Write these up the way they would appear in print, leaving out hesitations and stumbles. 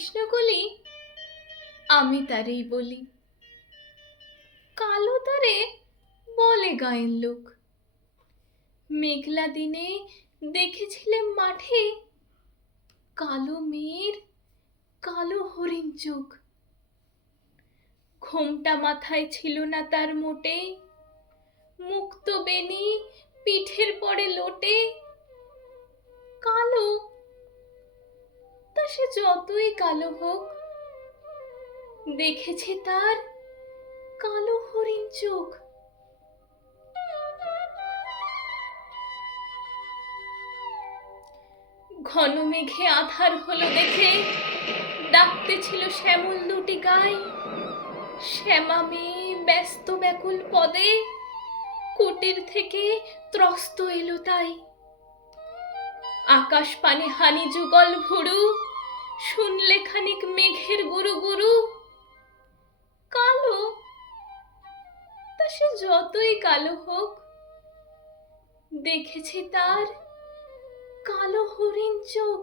কৃষ্ণকলি আমি তারেই বলি, কালো তারে বলে গাঁয়ের লোক। মেঘলা দিনে দেখেছিলেম মাঠে কালো মেয়ের কালো হরিণ চোখ। ঘোমটা মাথায় ছিল না তার মোটে, মুক্ত বেনি পিঠের পরে লোটে। কালো তা সে যতই কালো হোক, দেখেছে তার কালো হরিণ চোখ। ঘন মেঘে আধার হলো দেখে ডাকতে ছিল শ্যামল দুটি গাই। শ্যামা মেয়ে ব্যস্ত ব্যাকুল পদে কুটির থেকে ত্রস্ত এলো তাই। আকাশ পানে হানি যুগল ভুরু, শুনলে খানিক মেঘের গুরু গুরু। কালো তা সে যতই কালো হোক, দেখেছে তার কালো হরিণ চোখ।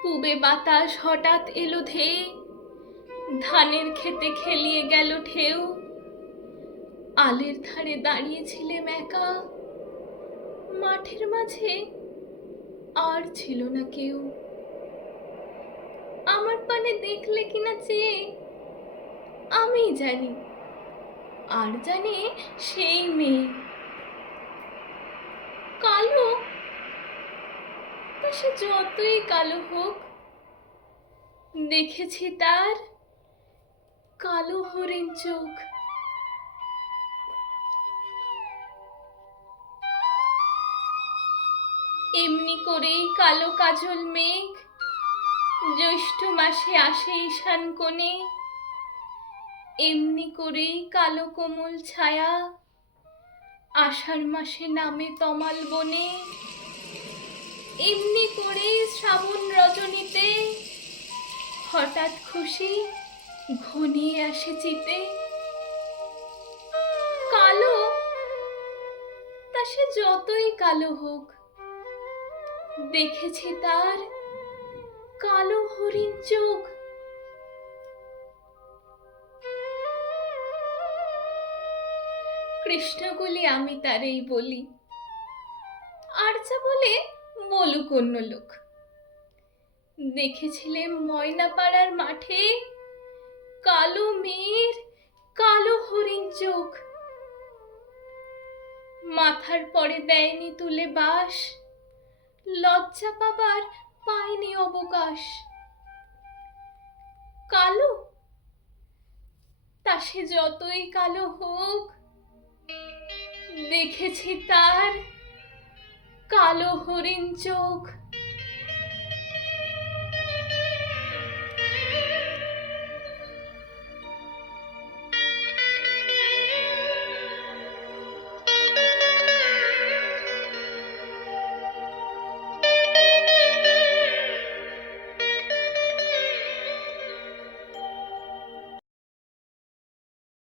পূবে বাতাস হঠাৎ এলো ধেয়ে, ধানের খেতে খেলিয়ে গেল ঢেউ। আলের ধারে দাঁড়িয়েছিলেম একা, মাঠের মাঝে আর ছিল না কেউ। আমার পানে দেখলে কিনা চেয়ে আমি জানি, আর জানে সেই মেয়ে। কালো তা সে যতই কালো হোক, দেখেছি তার কালো হরিণ চোখ। এমনি করেই কালো কাজল মেঘ জ্যৈষ্ঠ মাসে আসে ঈশান কোণে। এমনি করেই কালো কোমল ছায়া আষাঢ় মাসে নামে তমাল বনে। এমনি করেই শ্রাবণ রজনীতে হঠাৎ খুশি ঘনিয়ে আসে চিতে। কালো তা সে যতই কালো হোক, দেখেছি তার কালো হরিণ চোখ। কৃষ্ণকলি আমি তারেই বলি, আর যা বলে বলুক অন্য লোক। দেখেছিলেম ময়নাপাড়ার মাঠে কালো মেয়ের কালো হরিণ চোখ। মাথার পরে দেয়নি তুলে বাস, লজ্জা পাবার পায়নি অবকাশ। কালো তা সে যতই কালো হোক, দেখেছি তার কালো হরিণ চোখ।